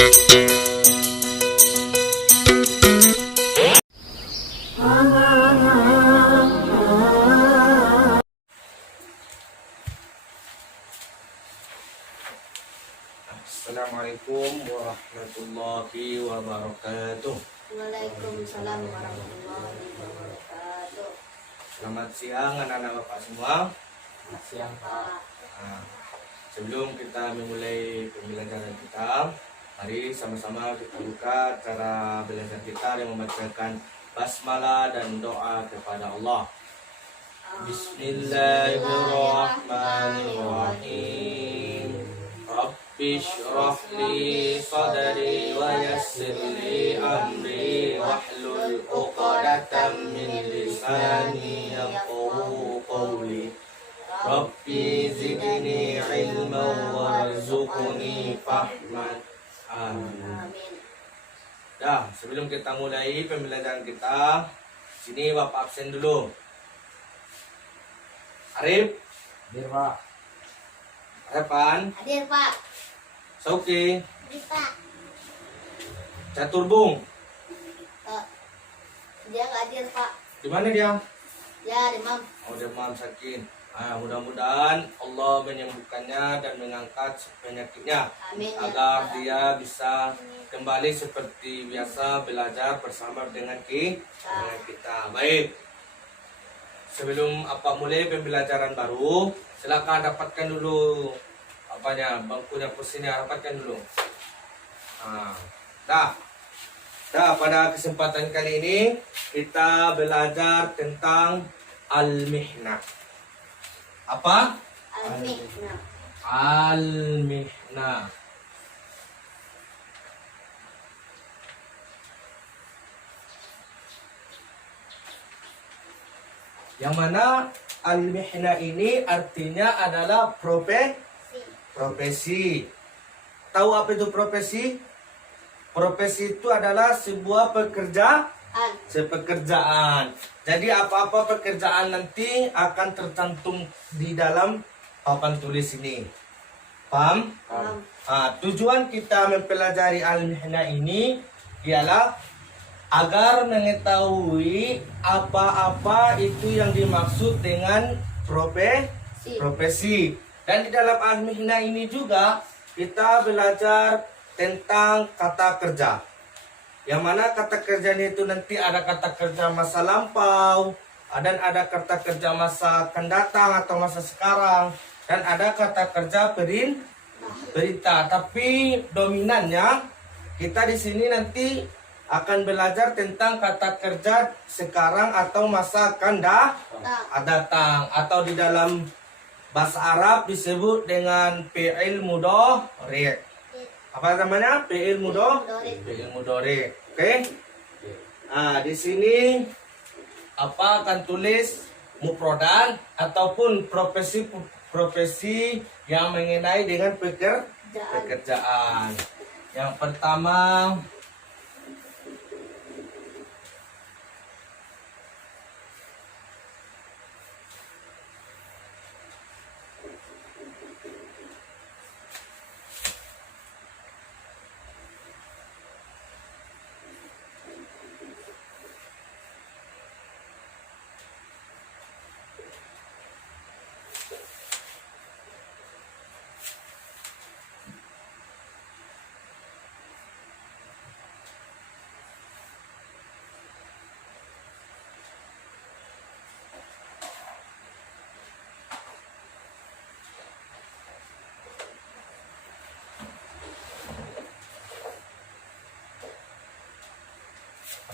Assalamualaikum warahmatullahi wabarakatuh. Waalaikumsalam warahmatullahi wabarakatuh. Selamat siang anak-anak bapak semua. Selamat siang Pak. Nah, sebelum kita memulai pembelajaran kita, mari sama-sama kita buka cara belajar kita yang membacakan basmalah dan doa kepada Allah. Bismillahirrahmanirrahim. Rabbi shrah li sadri wa yassir li amri wahlul 'uqdatam min lisani yafqahu qawli. Rabbi zidni ilman warzuqni fahman. Amin. Dah, sebelum kita mulai pembelajaran kita, sini Bapak absen dulu. Arif, Hadir Pak. Harapan, Hadir Pak. Sauki, Hadir Pak. Caturbung. Dia nggak hadir Pak. Di mana dia? Ya demam. Oh, demam sakit. Mudah-mudahan Allah menyembuhkannya dan mengangkat penyakitnya Amin. agar dia bisa kembali seperti biasa belajar bersama dengan kita. Baik. Sebelum mulai pembelajaran baru, silakan dapatkan dulu bangkunya kursinya, dapatkan dulu. Pada kesempatan kali ini kita belajar tentang al-mihnah. Apa? Al-mihnah. Al-mihnah. Yang mana al-mihnah ini artinya adalah profesi. Tahu apa itu profesi? Profesi itu adalah sebuah pekerjaan. Jadi apa-apa pekerjaan nanti akan tercantum di dalam papan tulis ini. Paham? Tujuan kita mempelajari al-mihnah ini ialah agar mengetahui apa-apa itu yang dimaksud dengan profesi. Dan di dalam al-mihnah ini juga kita belajar tentang kata kerja. Yang mana kata kerjanya itu nanti ada kata kerja masa lampau, dan ada kata kerja masa akan datang atau masa sekarang, dan ada kata kerja perintah. Tapi dominannya kita di sini nanti akan belajar tentang kata kerja sekarang atau masa akan datang, atau di dalam bahasa Arab disebut dengan fi'il mudhari'. Apa namanya? Fi'il mudhari'. Oke? Di sini akan tulis mufradan ataupun profesi yang mengenai dengan pekerjaan. Yang pertama,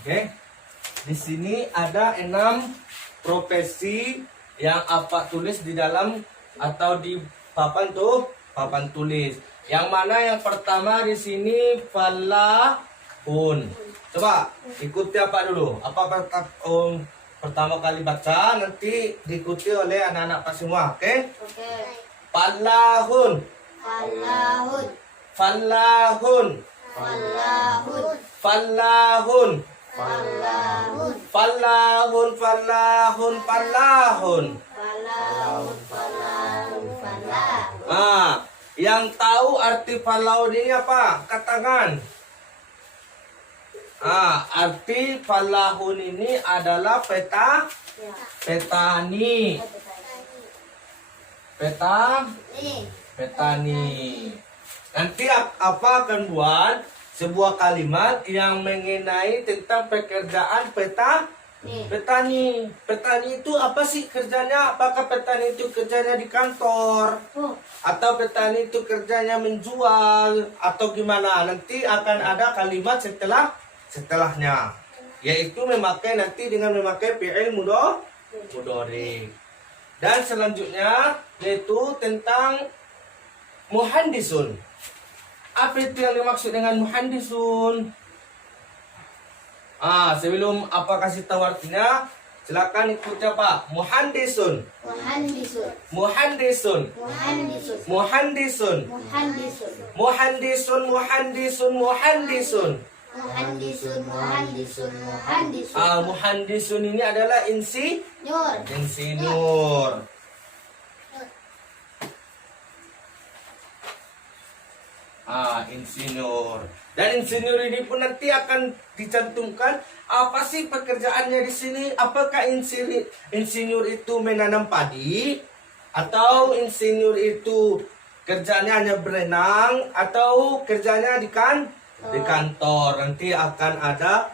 oke. Di sini ada 6 profesi yang tulis di dalam atau di papan tulis. Yang mana yang pertama di sini falahun. Coba ikuti dulu. Pertama kali baca, nanti diikuti oleh anak-anak Pak semua, oke? Oke. Falahun. Falahun. Falahun. Falahun. Falahun. Falahun. Falahun. Falahun. Falahun. Falahun. Falahun. Falahun. Yang tahu arti falahun ini apa? Katakan. Arti falahun ini adalah petani. Petani. Nanti apa akan buat sebuah kalimat yang mengenai tentang pekerjaan petani. Petani itu apa sih kerjanya? Apakah petani itu kerjanya di kantor? Atau petani itu kerjanya menjual? Atau gimana? Nanti akan ada kalimat setelahnya. Yaitu nanti dengan memakai fi'il mudhari. Dan selanjutnya yaitu tentang muhandisun. Apa itu yang dimaksud dengan muhandisun? Sebelum apa kasih tahu artinya, silakan ikuti apa? Muhandisun. Muhandisun. Muhandisun. Muhandisun. Muhandisun. Muhandisun. Muhandisun. Muhandisun. Muhandisun. Muhandisun. Muhandisun. Muhandisun ini adalah Nyor. insinyur. Insinyur. Dan insinyur ini pun nanti akan dicantumkan apa sih pekerjaannya di sini? Apakah insinyur itu menanam padi, atau insinyur itu kerjanya hanya berenang, atau kerjanya di kantor? Nanti akan ada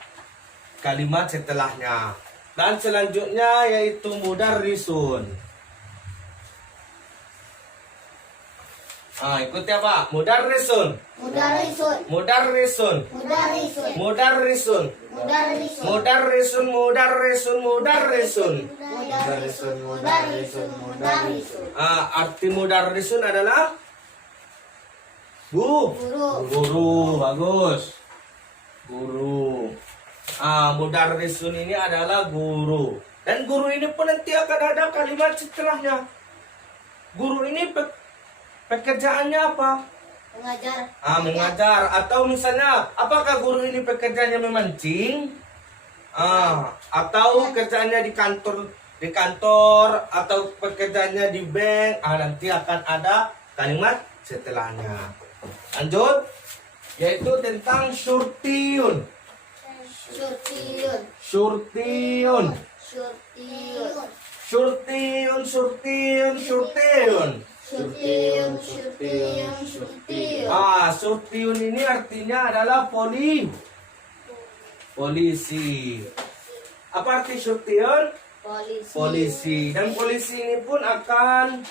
kalimat setelahnya. Dan selanjutnya yaitu mudarrisun. Ikuti apa? Mudarrisun. Mudarrisun. Mudarrisun. Mudarrisun. Mudarrisun. Mudarrisun. Mudarrisun. Mudarrisun. Mudarrisun. Mudarrisun. Mudarrisun. Mudarrisun. Arti mudarrisun adalah guru. Bagus. Guru. Mudarrisun ini adalah guru. Dan guru ini pun nanti akan ada kalimat setelahnya. Guru ini pekerjaannya apa? Mengajar. Mengajar. Atau misalnya, apakah guru ini pekerjaannya memancing? Atau kerjaannya di kantor, atau pekerjaannya di bank? Nanti akan ada kalimat setelahnya. Lanjut, yaitu tentang syurtiyun. Syurtiyun. Syurtiyun. Syurtiyun. Syurtiyun. Syurtiyun. Syurtiyun. Syurtiyun. Syurtiyun. Syurtiyun. Syurtiyun ini artinya adalah polisi. Apa arti syurtiyun? Polisi. Dan polisi ini pun akan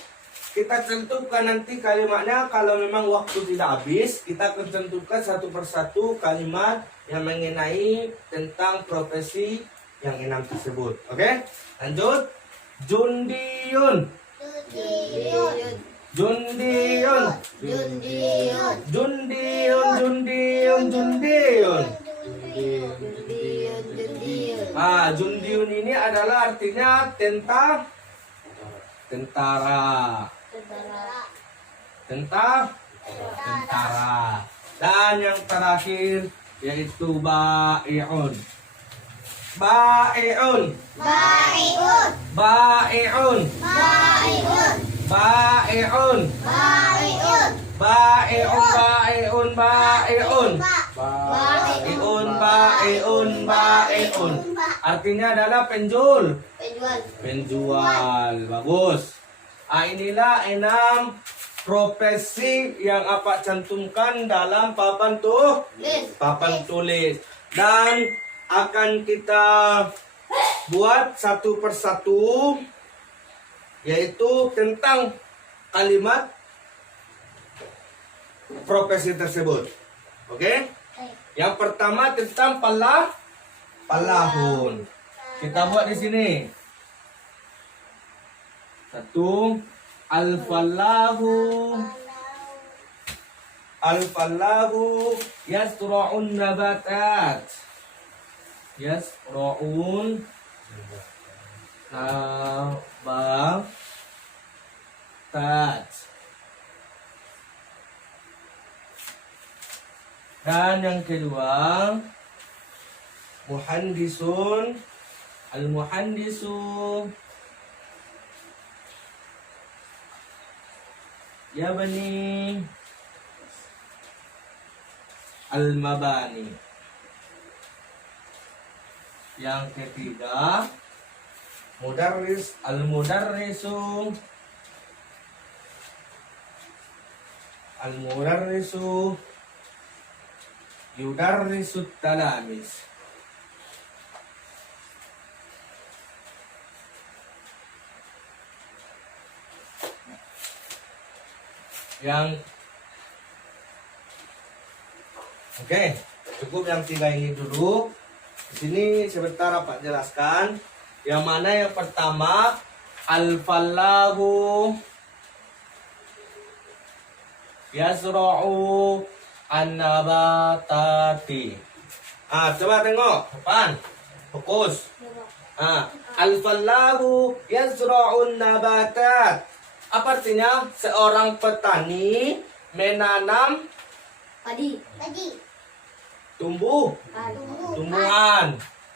kita tentukan nanti kalimatnya. Kalau memang waktu tidak habis, kita akan tentukan satu persatu kalimat yang mengenai tentang profesi yang 6 tersebut. Oke? Lanjut. Jundiyun. Jundiyun. Jundiyun. Jundiyun. Jundiyun. Jundiyun. Jundiyun ini adalah artinya tentara. Tentara. Dan yang terakhir yaitu ba'i'un. Ba'i'un. Ba'i'un. Ba'i'un. Ba'i'un. Ba'i'un. Ba'i'un. Ba'i'un. Ba'i'un. Ba'i'un. Ba'i'un. Ba'i'un. Ba'i'un. Artinya adalah penjual. Penjual. Bagus. Inilah 6 profesi yang apa cantumkan dalam papan tulis. Dan akan kita buat satu persatu, yaitu tentang kalimat profesi tersebut. Oke? Yang pertama tentang falahun. Kita buat di sini. 1. Al-falahu. Al-falahu yasra'un nabatat. Yasra'un nabatat. Dan yang kedua, muhandisun. Al-muhandisu Yabni al-mabani. Yang ketiga, al-mudarrisu yudarrisu talamis. Oke, cukup yang tiga ini dulu. Di sini sebentar Pak jelaskan. Yang mana yang pertama, al-fallahu yazra'u an-nabatati. Coba tengok depan. Fokus. Al-fallahu yazra'u an-nabatat. Apa artinya? Seorang petani menanam Padi. tumbuhan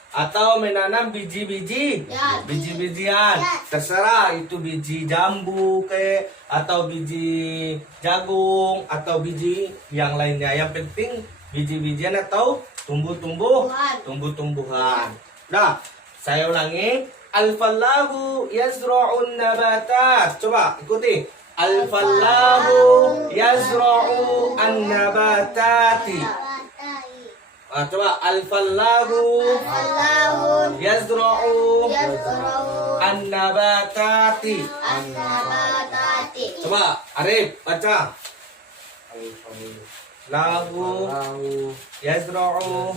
atau menanam biji-biji, Ya. biji-bijian. Ya. Terserah itu biji jambu ke atau biji jagung atau biji yang lainnya. Yang penting biji-bijian atau tumbuh-tumbuhan. Nah, saya ulangi. Al-fallahu yazra'un nabatat. Coba ikuti. Al-fallahu yazra'u an-nabatati. Coba al-fallahu Allahun yazra'u yazra'u an-nabatati. an-nabatati. Coba Arif baca. Lahu yazra'u.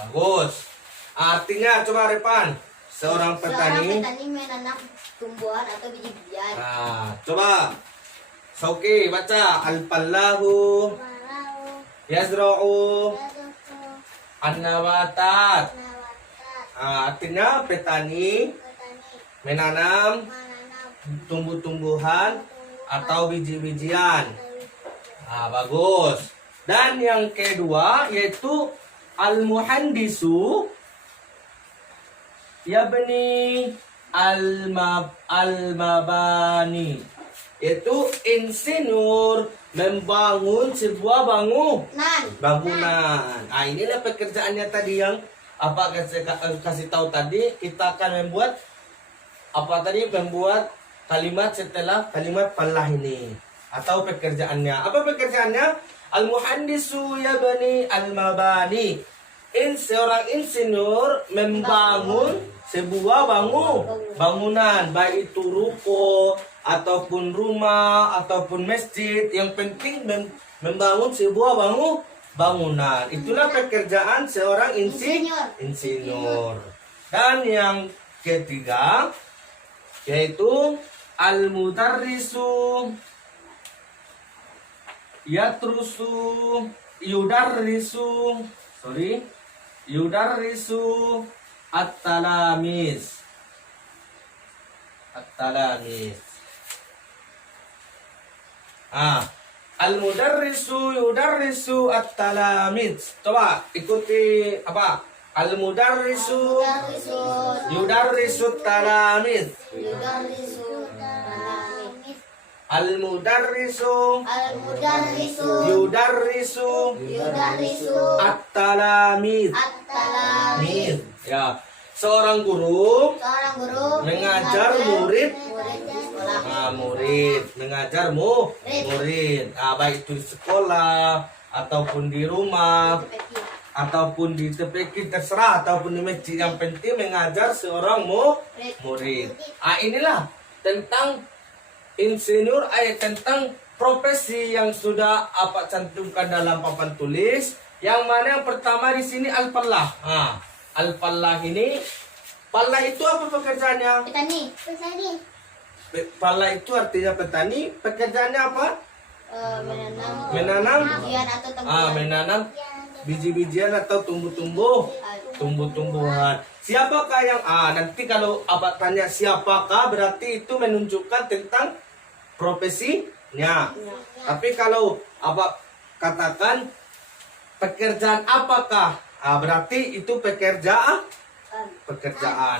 Bagus. Artinya coba Repan. Seorang petani. Menanam tumbuhan atau biji-bijian. Coba Sauki baca al-fallahu yazra'u an-nabatat. Artinya petani menanam tumbuh-tumbuhan atau biji-bijian. Bagus. Dan yang kedua yaitu al-muhandisu yabni al-mabani. Itu insinyur membangun sebuah bangunan. Inilah pekerjaannya tadi yang kasih tahu tadi. Kita akan membuat membuat kalimat setelah kalimat falah ini atau pekerjaannya. Apa pekerjaannya? Al-muhandisu yabni al-mabani. Seorang insinyur membangun sebuah bangunan, baik itu ruko ataupun rumah ataupun masjid. Yang penting membangun sebuah bangunan. Itulah pekerjaan seorang insinyur. Dan yang ketiga yaitu al-mudarrisu yudarrisu at-talamis. Al-mudarrisu yudarrisu at-talamis. Coba ikuti apa? Al-mudarrisu yudarrisu at-talamis. Al-mudarrisu yudarrisu at-talamis. Ya, seorang guru mengajar murid. Mengajar murid. Baik itu di sekolah ataupun di rumah ataupun di TPQ terserah ataupun di masjid, yang penting mengajar seorang murid. Inilah tentang insinyur, tentang profesi yang sudah cantumkan dalam papan tulis. Yang mana yang pertama di sini al-fallah. Al-fallah ini, fallah itu apa pekerjaannya? Petani. Fallah itu artinya petani. Pekerjaannya apa? Menanam Menanam biji-bijian atau tumbuh-tumbuhan. Siapakah yang nanti kalau tanya siapakah, berarti itu menunjukkan tentang profesinya. Tapi kalau katakan pekerjaan apakah, berarti itu pekerjaan.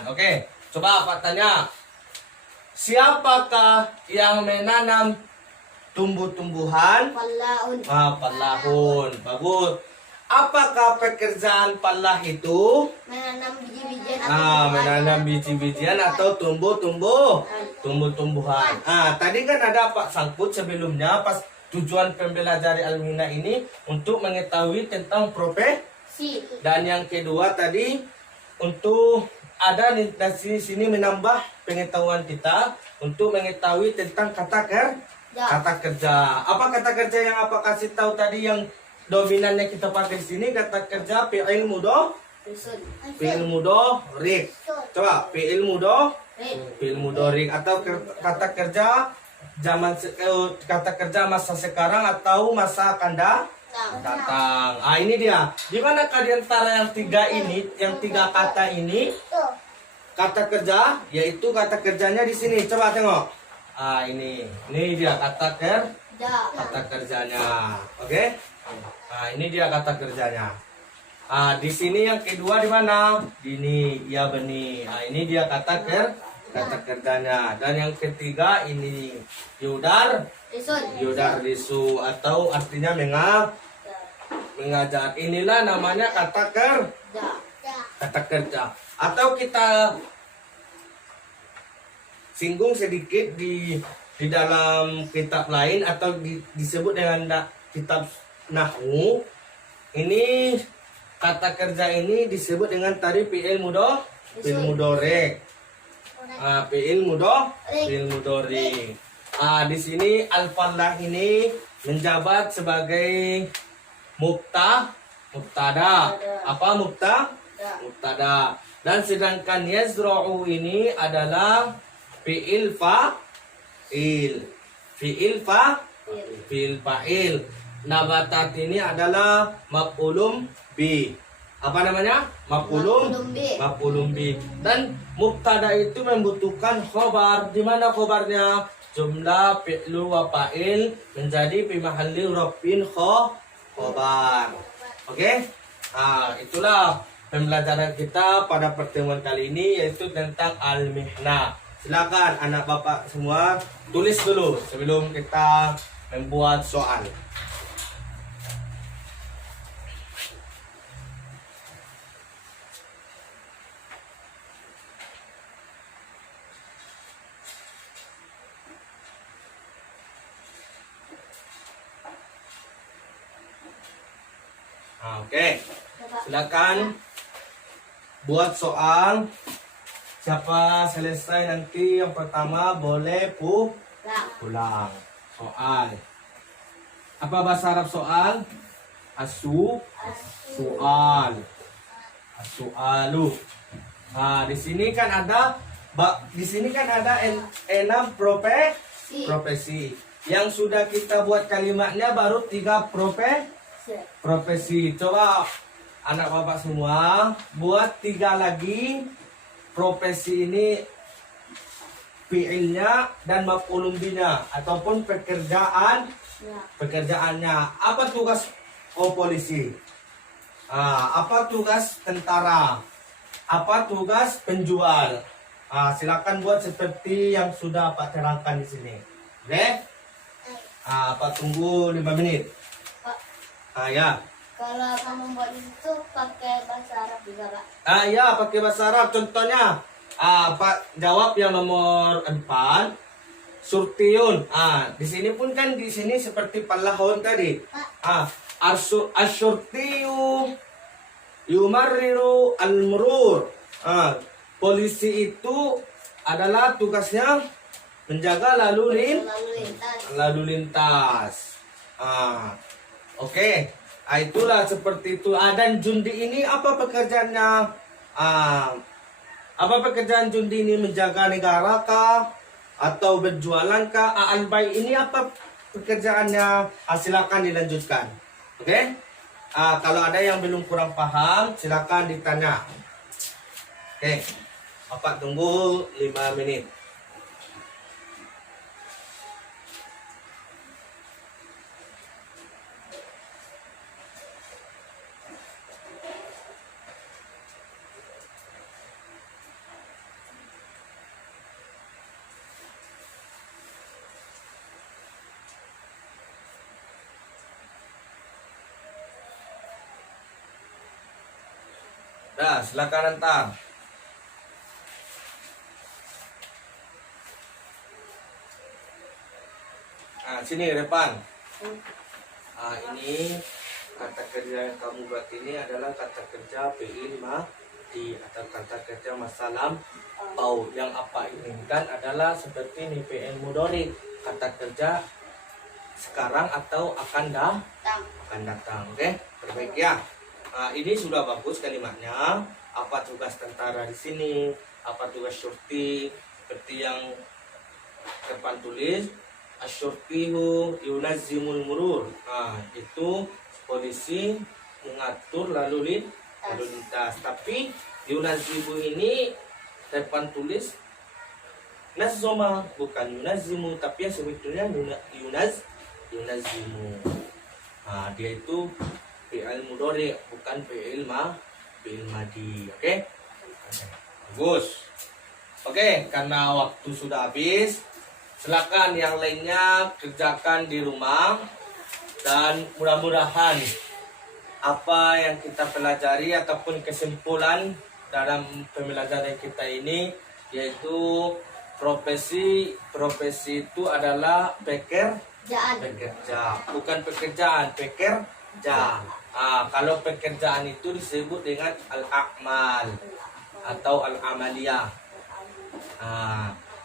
Oke, coba tanya. siapakah yang menanam tumbuh-tumbuhan? Falahun. Palahun. Bagus. Apakah pekerjaan palah itu? Menanam biji-bijian atau Menanam biji-bijian atau tumbuh-tumbuhan. Tadi kan ada Pak Sangkut sebelumnya pas tujuan pembelajaran Al-Mihna ini untuk mengetahui tentang profesi. Dan yang kedua tadi untuk ada di sini menambah pengetahuan kita untuk mengetahui tentang kata kerja. Apa kata kerja yang apa kasih tahu tadi yang dominannya kita pakai di sini? Kata kerja fi'il mudhari'. Coba fi'il mudhari' atau kata kerja kata kerja masa sekarang atau masa akan datang. Ini dia. Di manakah di antara yang tiga kata ini? Kata kerja, yaitu kata kerjanya di sini. Coba tengok. Ini dia kata kerjanya. Oke? Ini dia kata kerjanya. Di sini yang kedua di mana? Ini, ya benih. Ini dia kata kerjanya. Dan yang ketiga ini yudar risu atau artinya mengajar. Inilah namanya kata kerja. Atau kita singgung sedikit di dalam kitab lain atau disebut dengan kitab Nahwu. Ini kata kerja ini disebut dengan tadi fi'il mudhari'. Fi'il mudhari'. Di sini al-falah ini menjabat sebagai mubtada. Apa mubtada? Dan sedangkan yazra'u ini adalah fi'il fa'il. Nabatat ini adalah maf'ulun bi. Apa namanya? Maf'ulun bi. Dan mubtada itu membutuhkan khobar. Di mana khobarnya? Jumlah fi'lu wa fa'il menjadi fi mahalli raf'in khobar. Oke? Itulah pembelajaran kita pada pertemuan kali ini, yaitu tentang Al-Mihna. Silakan anak bapak semua tulis dulu sebelum kita membuat soal. Oke. Silakan buat soal. Siapa selesai nanti yang pertama boleh pulang. Soal. Apa bahasa Arab soal? Soal. As-su'alu. Di sini kan ada enam profesi. Yang sudah kita buat kalimatnya baru 3 profesi. Coba anak bapak semua buat 3 lagi profesi ini, fi'ilnya dan maf'ulun binya ataupun pekerjaannya. Apa tugas polisi? Apa tugas tentara? Apa tugas penjual? Silakan buat seperti yang sudah Pak terangkan di sini. Oke? Pak tunggu 5 menit. Ya. Kalau kamu buat itu pakai bahasa Arab juga, Pak? Ya, pakai bahasa Arab. Contohnya, Pak jawab yang nomor 4. Surtiyun. Di sini pun kan di sini seperti palahun tadi. Asyurtiyu yumarriru al-murur. Polisi itu adalah tugasnya menjaga lalu lintas. Oke. Itulah seperti itu. Dan jundi ini apa pekerjaannya? Apa pekerjaan jundi ini? Menjaga negara kah? Atau berjualan kah? Al-bay ini apa pekerjaannya? Silakan dilanjutkan. Oke? Kalau ada yang belum kurang paham, silakan ditanya. Oke. Bapak tunggu 5 menit. Dah, silakan hantar. Sini ke depan. Ini kata kerja yang kamu buat ini adalah kata kerja fi'il madi atau kata kerja masalam pau. Yang apa inginkan adalah seperti ini fi'il mudhari, kata kerja sekarang atau akan datang. Oke, terbaik ya. Ini sudah bagus kalimatnya. Apa tugas tentara di sini? Apa tugas syurti? Seperti yang depan tulis, asyurtihu yunazzimul murur. Itu polisi mengatur lalu lintas. Tapi yunazzimu ini depan tulis nazoma, bukan yunazzimu, tapi yang sebetulnya yunazzimu. Dia itu fi'il mudhari, bukan fi'il madi. Oke? Bagus. Oke, karena waktu sudah habis, silakan yang lainnya kerjakan di rumah. Dan mudah-mudahan apa yang kita pelajari ataupun kesimpulan dalam pembelajaran kita ini, yaitu profesi itu adalah pekerja, bukan pekerjaan, pekerja. Kalau pekerjaan itu disebut dengan al-a'mal atau al-amaliyah.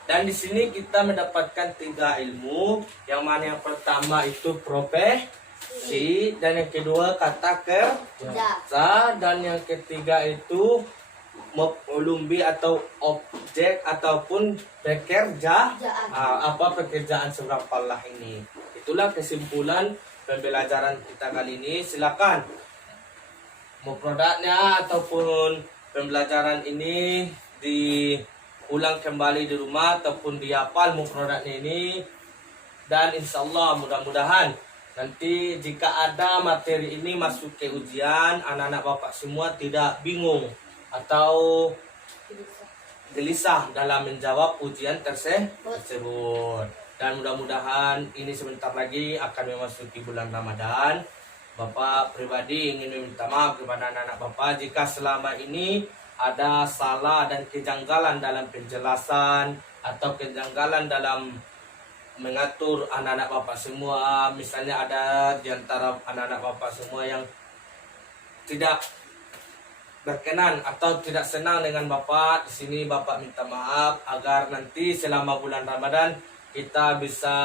Dan di sini kita mendapatkan 3 ilmu. Yang mana yang pertama itu profesi, dan yang kedua kata kerja, dan yang ketiga itu maf'ulun bi atau objek ataupun pekerja. Apa pekerjaan surah ini. Itulah kesimpulan pembelajaran kita kali ini. Silakan mufradatnya ataupun pembelajaran ini diulang kembali di rumah ataupun dihafal mufradatnya ini. Dan insyaallah mudah-mudahan nanti jika ada materi ini masuk ke ujian, anak-anak bapak semua tidak bingung atau gelisah dalam menjawab ujian tersebut. Dan mudah-mudahan ini sebentar lagi akan memasuki bulan Ramadan. Bapak pribadi ingin meminta maaf kepada anak-anak bapak jika selama ini ada salah dan kejanggalan dalam penjelasan atau kejanggalan dalam mengatur anak-anak bapak semua. Misalnya ada di antara anak-anak bapak semua yang tidak berkenan atau tidak senang dengan bapak, di sini bapak minta maaf agar nanti selama bulan Ramadan kita bisa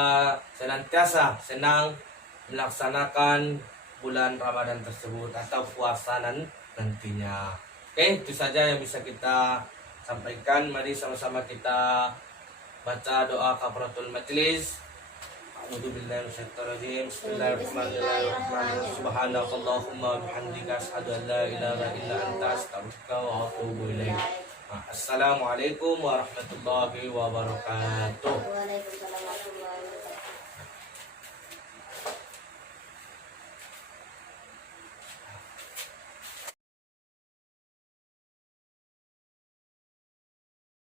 senantiasa senang melaksanakan bulan Ramadan tersebut atau puasa nantinya. Oke, itu saja yang bisa kita sampaikan. Mari sama-sama kita baca doa kafaratul majlis. A'udzubillahi minasyaitonirrajim. Bismillahirrahmanirrahim. Subhanakallahumma bihamdika asyhadu an la ilaha illa anta astaghfiruka wa atubu ilaik. Assalamualaikum warahmatullahi wabarakatuh. Waalaikumsalam warahmatullahi wabarakatuh.